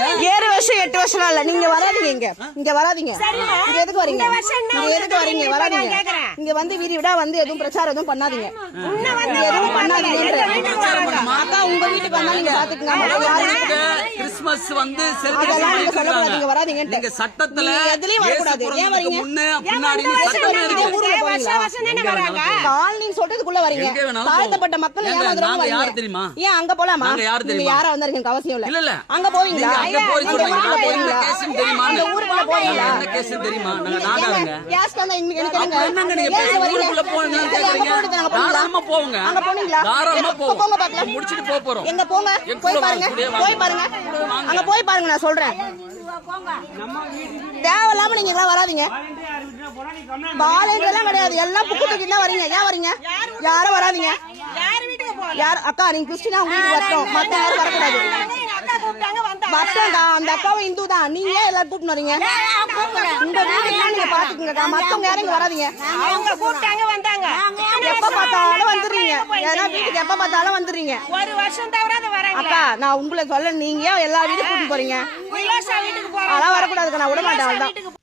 7 வருஷம் 8 வருஷம் இல்ல. நீங்க வராதீங்க, இங்க வராதீங்க. இங்க எதுக்கு வரீங்க? இங்க எதுக்கு வரீங்க? வராதீங்க. இங்க வந்து வீடியோடா வந்து எதுவும் பிரச்சாரம் எதுவும் பண்ணாதீங்க. எதுவும் பண்ணாதீங்க. அக்கா உங்க வீட்டுக்கு வந்தா நீங்க பாத்துக்கங்க. கிறிஸ்மஸ் வந்து அதெல்லாம் நீங்க சொல்லக்கூடாது. நீங்க வராதீங்க. நீங்க சட்டத்துல எதுலயும் வரக்கூடாது. ஏன் வரீங்க? பின்னாடி காலனின்னு சொல்றதுக்குள்ள வரீங்க. தாழ்த்தப்பட்ட மக்கள் ஏமாத்துறவங்க வரீங்க தெரியுமா? ஏன் அங்க போலாமா? நீங்க யாரா வந்தாருங்க அவசியம் இல்ல. இல்ல அங்க போவீங்களா? அங்க போய் சொல்றீங்க போவீங்களா? கேஸ் தெரியுமா? அந்த ஊருக்குள்ள போவீங்களா? என்ன கேஸ் தெரியுமா? நாங்க கேஸ் கண்ணா எனக்கு என்னங்க நீங்க ஊருக்குள்ள போவீங்களா கேக்குறீங்க? தாராளமா போங்க. அங்க போனீங்களா? தாராளமா போங்க பார்க்கலாம். முடிச்சிட்டு போறோம். எங்க போங்க? போய் பாருங்க. போய் பாருங்க. அங்க போய் பாருங்க நான் சொல்றேன். தேவையில்லாம நீங்க எல்லாம் வராதீங்க. வாலண்டியர்லாம் கிடையாது. எல்லாம் புக்கு தூக்கிட்டு தான் வரீங்க. ஏன் வரீங்க? யாரும் வராதீங்க. யார் அக்கா நீங்க கிறிஸ்டினா உங்களுக்கு வரட்டும். மத்த யாரும் வரக்கூடாது. வரட்டா அந்த அக்காவை இந்து தான். நீங்க எல்லாரும் கூட்டிட்டு வரீங்க. இந்த வீட்டுக்கு நீங்க பாத்துக்கங்க. மத்தவங்க யாரும் இங்க வராதீங்க. அவங்க கூட்டாங்க வந்தாங்க. எப்ப பார்த்தாலும் வந்துடுறீங்க. ஏன்னா வீட்டுக்கு எப்ப பார்த்தாலும் வந்துடுறீங்க. ஒரு வருஷம் தவிர வராங்க. அக்கா நான் உங்களை சொல்ல நீங்க எல்லா வீட்டுக்கும் கூட்டிட்டு போறீங்க. வீட்டுக்கு போறோம். அதெல்லாம் வரக்கூடாதுக்கா. நான் விட மாட்டேன்.